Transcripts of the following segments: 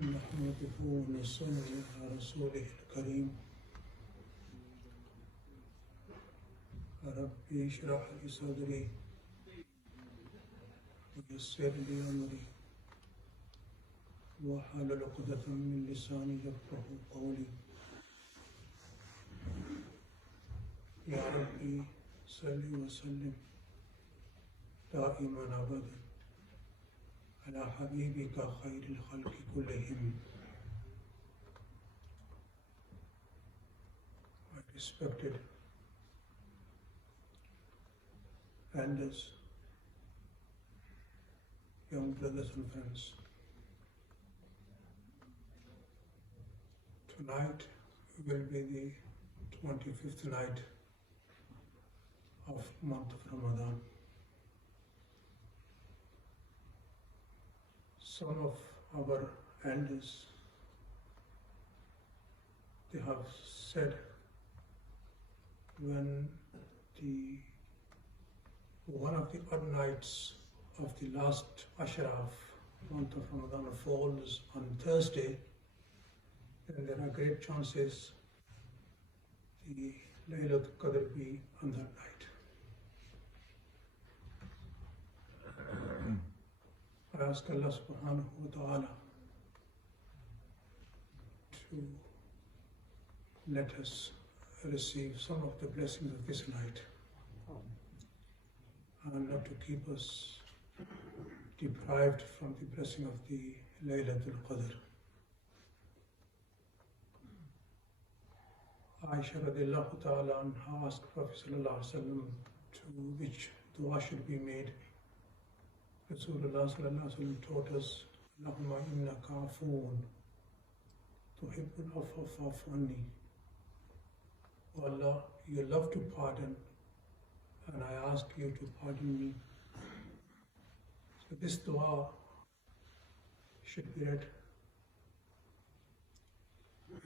نحمده ونصلي على رسوله الكريم ربي اشرح لي صدري ويسر لي أمري واحلل عقدة من لساني يفقهوا قولي يا ربي صل وسلم دائما أبدا على حبيبك خير الخلق كلهم. My respected elders, young brothers and friends, tonight will be the 25th night of month of Ramadan. Some of our elders, they have said when one of the odd nights of the last Ashra of month of Ramadan falls on Thursday, then there are great chances the Laylatul Qadr be on that night. I ask Allah subhanahu wa ta'ala to let us receive some of the blessings of this night and not to keep us deprived from the blessing of the Laylatul Qadr. Aisha radiallahu ta'ala anha asked Prophet sallallahu alaihi wasallam to which dua should be made. Rasulullah sallallahu alaihi wasallam taught us, Allahumma innaka afoon tuhibbul afwa fa'fu anni. Oh Allah, you love to pardon, and I ask you to pardon me. So this dua should be read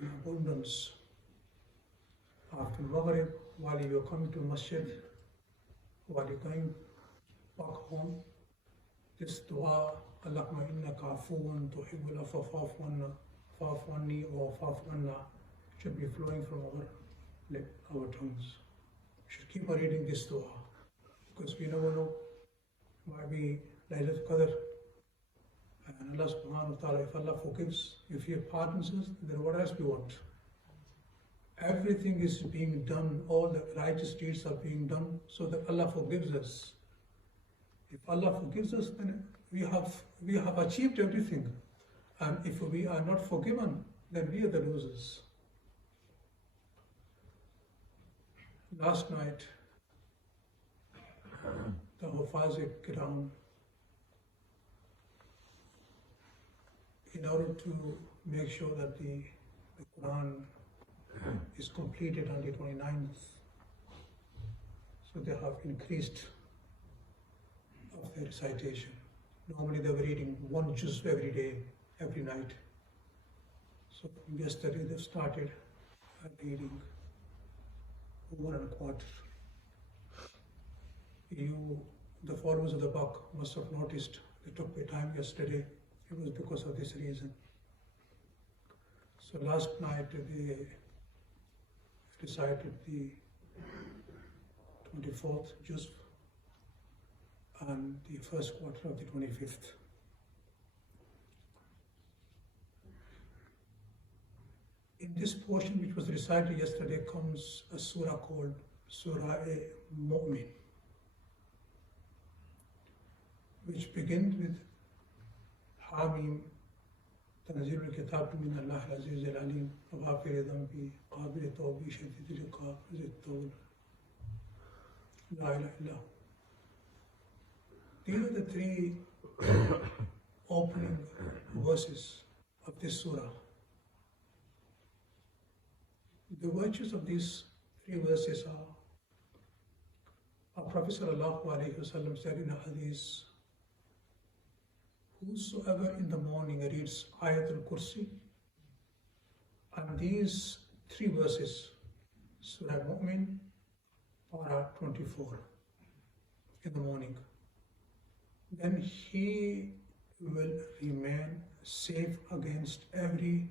in abundance after Maghrib, while you are coming to masjid, while you are going back home. This dua, Allahumma innaka afoon tuhibbul afwa fa'fu anni or fa'fu anna, should be flowing from our tongues. We should keep on reading this dua because we never know why we Laylatul Qadr. And Allah subhanahu wa ta'ala, if Allah forgives, if He pardons us, then what else we want? Everything is being done, all the righteous deeds are being done so that Allah forgives us. If Allah forgives us, then we have achieved everything. And if we are not forgiven, then we are the losers. Last night, the Hufaz-e-Kiram, in order to make sure that the Quran is completed on the 29th, so they have increased of their recitation. Normally they were reading one juz every day, every night. So yesterday they started reading 1 1/4. The followers of the book must have noticed they took their time yesterday. It was because of this reason. So last night they recited the 24th juz and the first quarter of the 25th. In this portion which was recited yesterday comes a surah called Surah-e-Mu'min, which begins with Hamim, تنزيل الكتاب من الله العزيز العليم غافر ذنبي قابل التوب شديد العقاب ذي الطول لا إله إلا هو. These are the three opening verses of this surah. The virtues of these three verses are, our Prophet sallallahu alaihi wasallam said in a hadith, whosoever in the morning reads Ayatul Kursi and these three verses, Surah Mu'min, Para 24, in the morning, then he will remain safe against every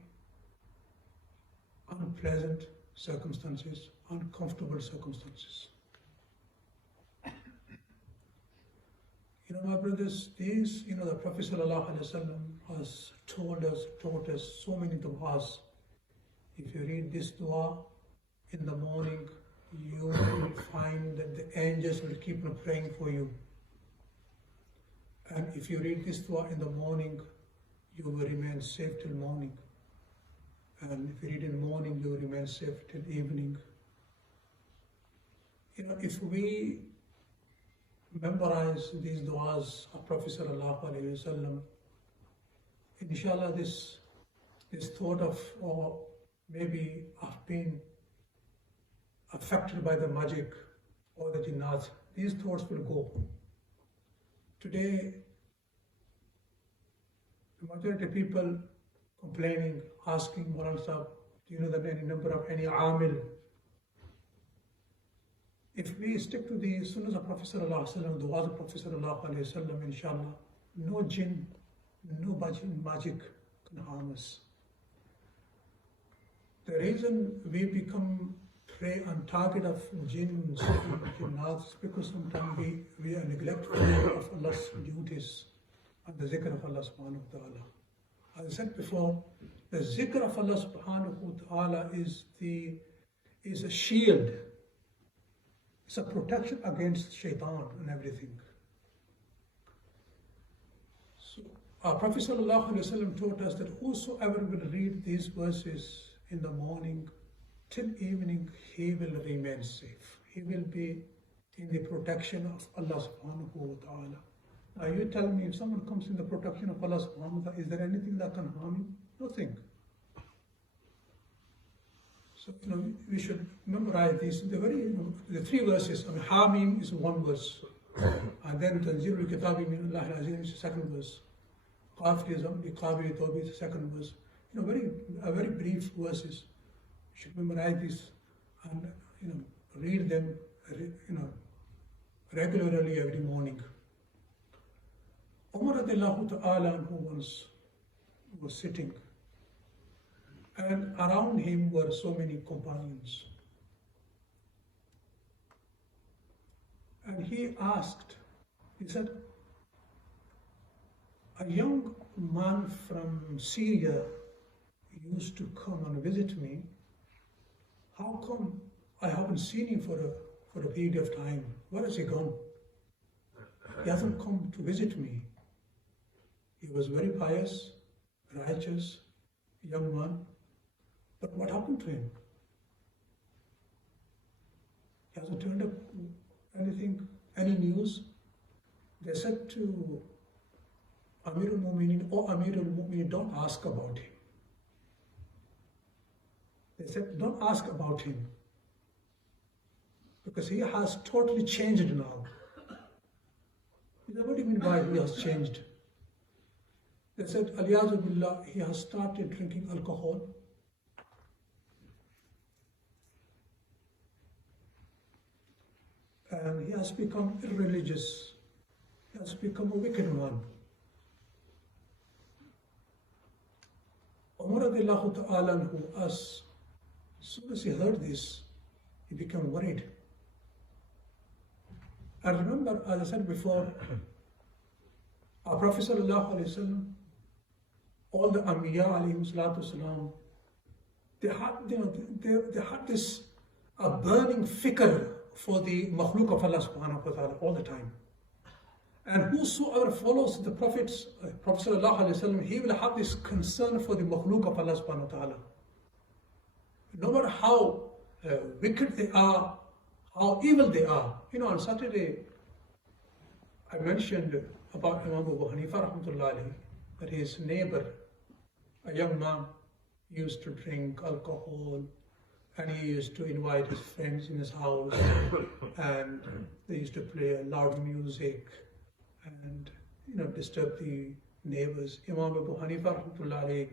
unpleasant circumstances, uncomfortable circumstances. My brothers, these, the Prophet ﷺ has taught us so many du'as. If you read this dua in the morning, you will find that the angels will keep on praying for you. And if you read this dua in the morning, you will remain safe till morning. And if you read in the morning, you will remain safe till evening. If we memorize these du'as of Prophet sallallahu alaihi wasallam, inshallah this thought of, or maybe I've been affected by the magic or the jinnat, these thoughts will go. Today, the majority of people complaining, asking Moulana Sahib, do you know the number of any amil? If we stick to the sunnahs of Prophet sallallahu alaihi wasallam, du'as of Prophet sallallahu alaihi wasallam, inshallah, no jinn, no magic can harm us. The reason we become prey and target of jinns and jinnats is because sometimes we are neglectful of Allah's duties and the zikr of Allah subhanahu wa ta'ala. As I said before, the zikr of Allah subhanahu wa ta'ala is a shield. It's a protection against shaitan and everything. So our Prophet sallallahu alaihi wasallam taught us that whosoever will read these verses in the morning till evening, he will remain safe. He will be in the protection of Allah subhanahu wa ta'ala. Now you tell me, if someone comes in the protection of Allah subhanahu wa ta'ala, is there anything that can harm him? Nothing. So, we should memorize these. The three verses. Hamim is one verse. And then Tanzilul Kitabi min Allah al-Azim is the second verse. Qaf is the second verse. Very brief verses. You should memorize these and, read them, regularly every morning. Umar radiallahu ta'ala who once was sitting, and around him were so many companions. And he said, a young man from Syria used to come and visit me. How come I haven't seen him for a period of time? Where has he gone? He hasn't come to visit me. He was very pious, righteous, young man. But what happened to him? He hasn't turned up anything, any news. They said to Amir al-Mu'minin, "Oh Amir al-Mu'minin, don't ask about him." They said, don't ask about him, because he has totally changed now. He said, what do you mean by he has changed? They said, Aliyazu billah, he has started drinking alcohol. And he has become irreligious. He has become a wicked one. Umar radiallahu ta'ala anhu, as soon as he heard this, he became worried. I remember, as I said before, our Prophet sallallahu alaihi wasallam, all the Anbiya alayhim salatu salam, they had this burning fikr for the makhluk of Allah subhanahu wa ta'ala all the time. And whosoever follows the Prophet sallallahu alaihi wasallam, he will have this concern for the makhluk of Allah subhanahu wa ta'ala. No matter how wicked they are, how evil they are. On Saturday, I mentioned about Imam Abu Hanifa rahmatullahi alayhi, that his neighbor, a young man, used to drink alcohol, and he used to invite his friends in his house, and they used to play loud music and disturb the neighbors. Imam Abu Hanifa rahmatullahi alayhi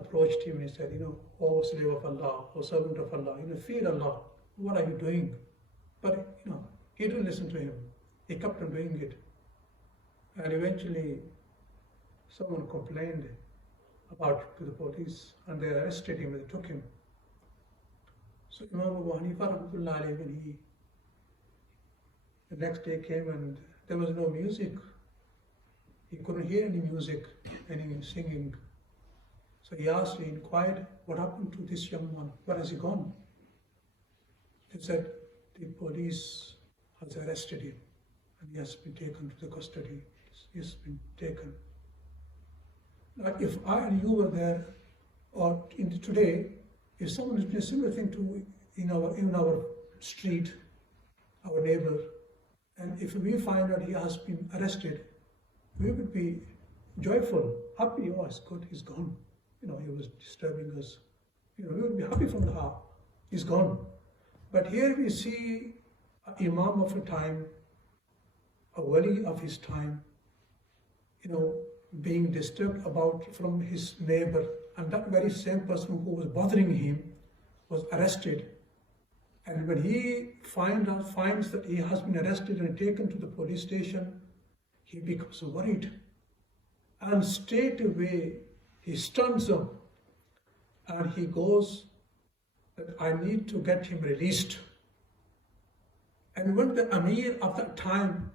approached him and he said, "O slave of Allah, O servant of Allah, fear Allah, what are you doing?" But he didn't listen to him. He kept on doing it. And eventually someone complained about it to the police, and they arrested him and they took him. So Imam Abu Hanifa rahmatullah alayhi, when the next day came and there was no music, he couldn't hear any music, any singing. So he inquired, what happened to this young man? Where has he gone? They said, the police has arrested him and he has been taken to the custody. He has been taken. Now, if I and you were there, or today, if someone has done a similar thing to in our street, our neighbor, and if we find out he has been arrested, we would be joyful, happy. Oh, it's good, he's gone. He was disturbing us. We would be happy from the heart. He's gone. But here we see an imam of a time, a wali of his time, being disturbed from his neighbor, and that very same person who was bothering him was arrested. And when he finds that he has been arrested and taken to the police station, he becomes worried. And straight away, he stands up and he goes that I need to get him released. And when the Amir of that time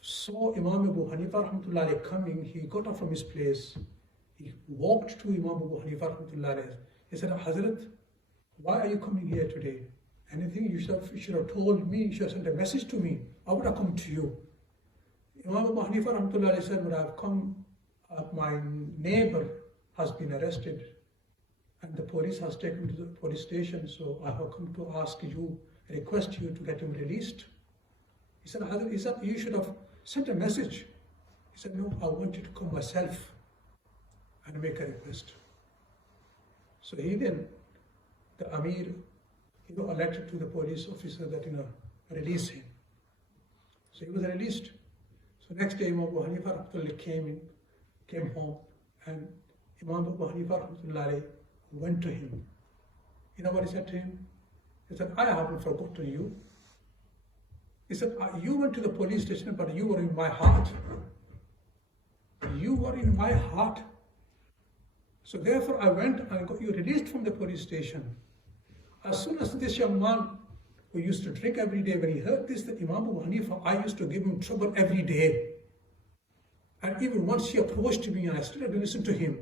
saw Imam Abu Hanifa rahmatullah coming, he got up from his place. He walked to Imam Abu Hanifa rahmatullah. He said, Hazrat, why are you coming here today? Anything you should have told me, you should have sent a message to me. I would have come to you. Imam Abu Hanifa rahmatullah said, when I have come, my neighbor has been arrested and the police has taken him to the police station, so I have come to ask you, request you to get him released. He said, you should have sent a message. He said, no, I want you to come myself and make a request. So he then, the Amir, a letter to the police officer that, release him. So he was released. So next day, Imam Abu Hanifa came home, and Imam Abu Hanifa went to him. You know what he said to him? He said, I haven't forgotten you. He said, you went to the police station, but you were in my heart. You were in my heart. So therefore I went and I got you released from the police station. As soon as this young man who used to drink every day, when he heard this, that Imam Abu Hanifa, I used to give him trouble every day. And even once he approached me and I started to listen to him.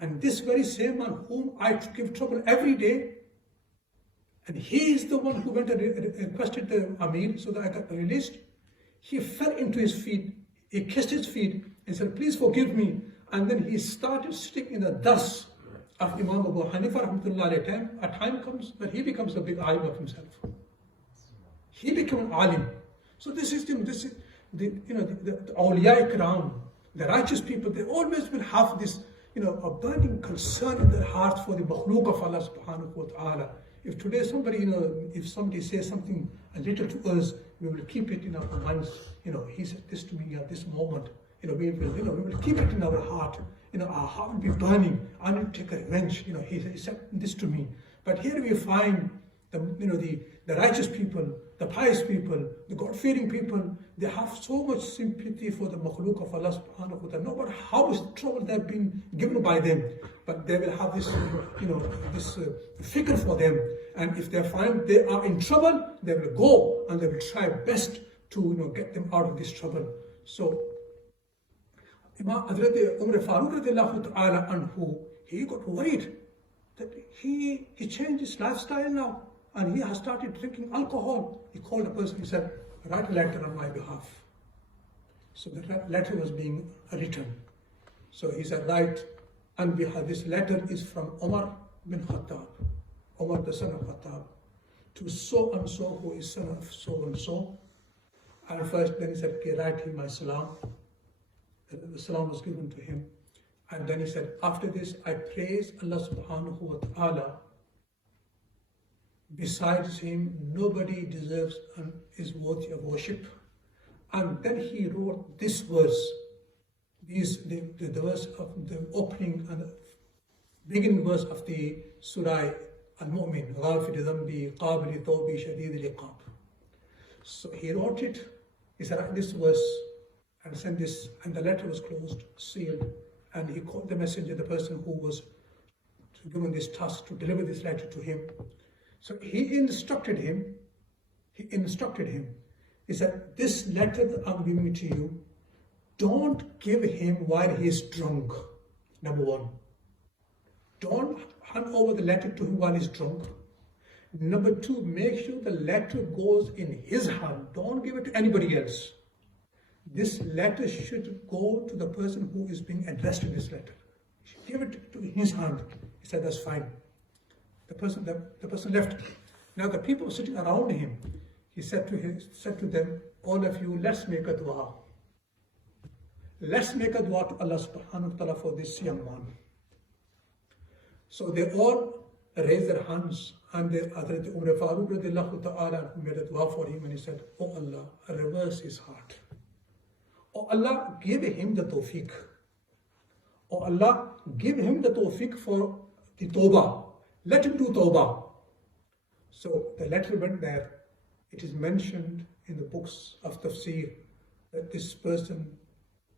And this very same man whom I give trouble every day, and he is the one who went and requested the Amir so that I got released. He fell into his feet, he kissed his feet and said, please forgive me. And then he started sitting in the dars of Imam Abu Hanifa rahmatullah. A time comes that he becomes a big alim of himself. He becomes an alim. So this is the awliya ikram, the righteous people, they always will have this, a burning concern in their hearts for the makhluk of Allah subhanahu wa ta'ala. If today somebody, if somebody says something a little to us, we will keep it in our minds. He said this to me at this moment. We will keep it in our heart. Our heart will be burning. I need to take a revenge. He said this to me. But here we find the righteous people, the pious people, the God-fearing people. They have so much sympathy for the makhluk of Allah subhanahu wa ta'ala. No matter how much trouble they've been given by them, but they will have this, this fikr for them. And if they find they are in trouble, they will go and they will try best to get them out of this trouble. So Imam Hazrat Umar Farooq radiallahu ta'ala anhu, he got worried that he changed his lifestyle now and he has started drinking alcohol. He called a person, he said, write a letter on my behalf. So the letter was being written. So he said, write, and this letter is from Umar bin Khattab, Umar the son of Khattab, to so and so who is son of so and so. And first then he said, okay, write him my salam. The salam was given to him. And then he said, after this I praise Allah subhanahu wa ta'ala. Besides him, nobody deserves and is worthy of worship. And then he wrote this verse, the verse of the opening and the beginning verse of the Surah Al-Mu'min, غَافِرِ ذَنْبِي قَابِلِ ثَوْبِ شَدِيدِ الْعِقَابِ. So he wrote it, he said this verse, and sent this, and the letter was closed, sealed, and he called the messenger, the person who was given this task to deliver this letter to him. So he instructed him, he said, this letter that I'm giving to you, don't give him while he is drunk, number one. Don't hand over the letter to him while he's drunk. Number two, make sure the letter goes in his hand. Don't give it to anybody else. This letter should go to the person who is being addressed in this letter. Give it to his hand. He said, that's fine. The person left. Now the people sitting around him, he said to them, all of you, let's make a dua. Let's make a dua to Allah subhanahu wa ta'ala for this young man. So they all raised their hands, and Hazrat Umar Farooq radiallahu ta'ala made a dua for him, and he said, oh Allah, reverse his heart. Oh Allah, give him the tawfiq. Oh Allah, give him the tawfiq for the tawbah. Let him do tawbah. So the letter went there. It is mentioned in the books of Tafseer that this person,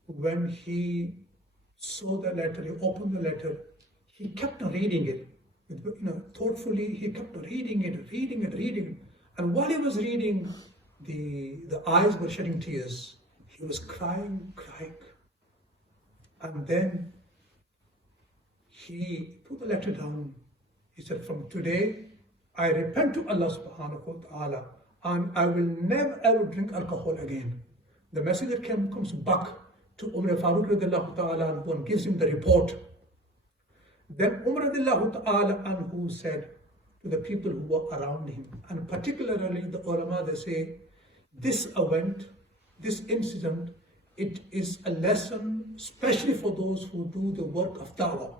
when he saw the letter, he opened the letter, he kept on reading it. Thoughtfully, he kept on reading it. And while he was reading, the eyes were shedding tears. He was crying. And then he put the letter down. He said, from today, I repent to Allah subhanahu wa ta'ala, and I will never ever drink alcohol again. The messenger comes back to Umar Farooq radiallahu ta'ala and gives him the report. Then Umar radiallahu ta'ala anhu said to the people who were around him, and particularly the ulama, they say, this event, this incident, it is a lesson, especially for those who do the work of da'wah.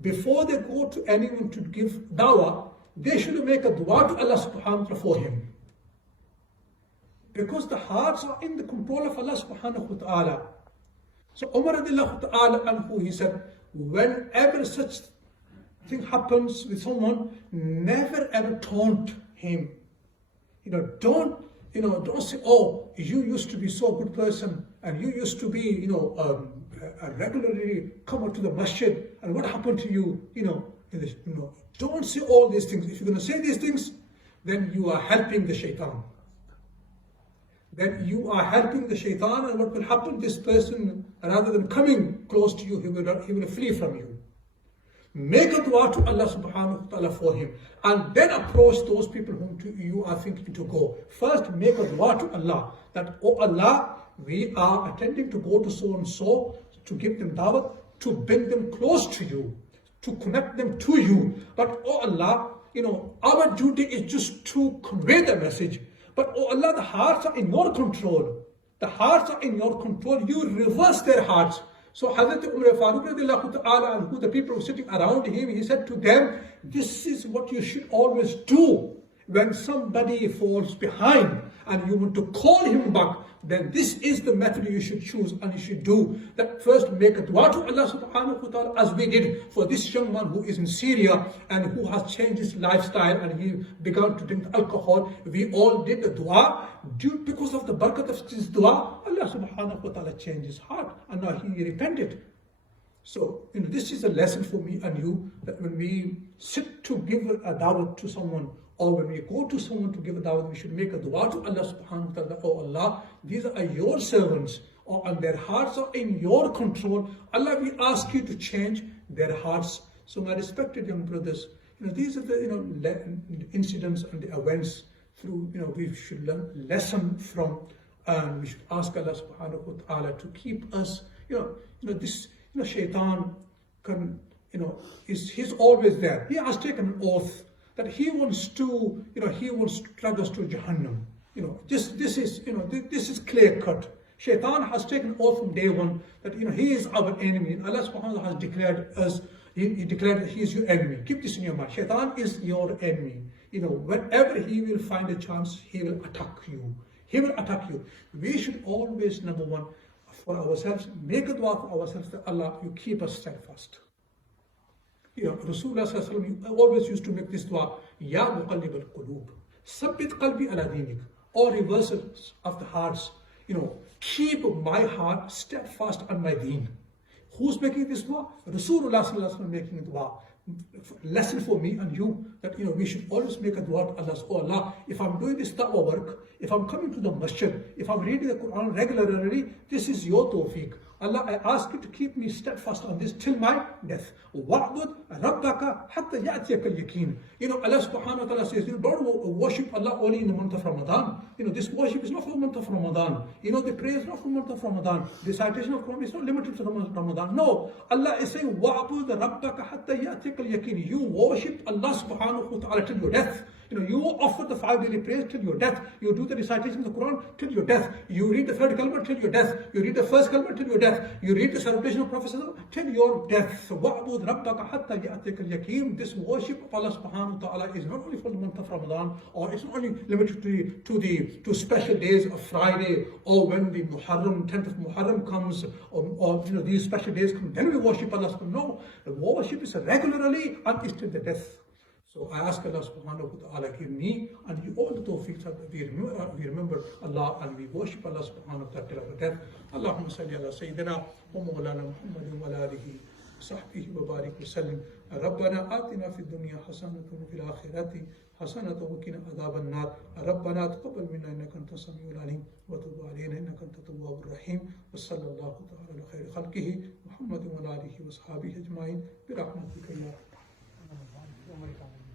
Before they go to anyone to give da'wah, they should make a dua to Allah subhanahu wa ta'ala for him. Because the hearts are in the control of Allah subhanahu wa ta'ala. So Umar radiallahu ta'ala anhu, he said, whenever such thing happens with someone, never ever taunt him. Don't say, oh, you used to be so good person, and you used to be, regularly come to the masjid, and what happened to you, Don't say all these things. If you're going to say these things, then you are helping the shaitan. And what will happen? This person, rather than coming close to you, he will flee from you. Make a dua to Allah subhanahu wa ta'ala for him, and then approach those people whom you are thinking to go. First, make a dua to Allah, that, oh Allah, we are attending to go to so and so, to give them dawah, to bring them close to you, to connect them to you. But oh Allah, our duty is just to convey the message. But oh Allah, the hearts are in your control. You reverse their hearts. So Hazrat Umar Farooq radiallahu ta'ala anhu, the people who were sitting around him, he said to them, this is what you should always do. When somebody falls behind and you want to call him back, then this is the method you should choose and you should do. That first, make a dua to Allah subhanahu wa ta'ala, as we did for this young man who is in Syria and who has changed his lifestyle and he began to drink alcohol. We all did the dua. Because of the barakat of this dua, Allah subhanahu wa ta'ala changed his heart and now he repented. So, this is a lesson for me and you, that when we sit to give a dawah to someone, or when we go to someone to give a dawah, we should make a dua to Allah subhanahu wa ta'ala. Oh Allah, these are your servants, and their hearts are in your control. Allah, we ask you to change their hearts. So my respected young brothers, these are the incidents and the events through we should learn lesson from, and we should ask Allah subhanahu wa ta'ala to keep us. This shaitan can he's always there. He has taken an oath that he wants to drag us to Jahannam. This is clear cut. Shaitan has taken oath from day one that he is our enemy. And Allah subhanahu wa ta'ala has declared us. He declared that he is your enemy. Keep this in your mind. Shaitan is your enemy. Whenever he will find a chance, he will attack you. We should always, number one, for ourselves, make a dua for ourselves that Allah, you keep us steadfast. Rasulullah sallallahu alaihi wasallam always used to make this dua, Ya muqallib al-qulub, sabbit qalbi ala dinik, or reversals of the hearts. keep my heart steadfast on my deen. Who's making this dua? Rasulullah sallallahu alaihi wasallam making dua. Lesson for me and you, that we should always make a dua to Allah. Oh Allah, if I'm doing this da'wah work, if I'm coming to the masjid, if I'm reading the Quran regularly, this is your tawfiq. Allah, I ask you to keep me steadfast on this till my death. وَعْبُدْ رَبَّكَ حَتَّى يَأْتِيَكَ الْيَقِينَ. Allah subhanahu wa ta'ala says, don't worship Allah only in the month of Ramadan. This worship is not for the month of Ramadan. The prayer is not for the month of Ramadan. The citation of Quran is not limited to the month of Ramadan. No, Allah is saying, وَعْبُدْ رَبَّكَ حَتَّى يَأْتِيَكَ الْيَقِينَ. You worship Allah subhanahu wa ta'ala till your death. You offer the 5 daily prayers till your death. You do the recitation of the Quran till your death. You read the 3rd kalma till your death. You read the 1st kalma till your death. You read the celebration of Prophet till your death. وَعْبُدْ رَبَّكَ حَتَّى يَأْتِيَكَ الْيَقِينَ. This worship of Allah subhanahu wa ta'ala is not only for the month of Ramadan, or it's not only limited to special days of Friday, or when the 10th of Muharram comes, or these special days come, then we worship Allah subhanahu wa ta'ala. No, the worship is regularly and is till the death. So I ask Allah subhanahu wa ta'ala, give me and you all the tawfiq that we remember Allah and we worship Allah subhanahu wa ta'ala till our death. Allahumma salli ala Sayyidina wa Maulana Mohammed wa ala alihi sahbihi wa barik wa sallim. Rabbana atina fid dunya hasanatan wa fil akhirati hasanatan wa qina adhaban nar. Rabbana taqabbal minna innaka antas samiul alim wa tub alayna innaka antat tawwabur rahim. Wa sallallahu ta'ala ala khayri khalqihi Muhammadin wa ala alihi wa sahbihi ajma'in bi rahmatika ya arhamar rahimin.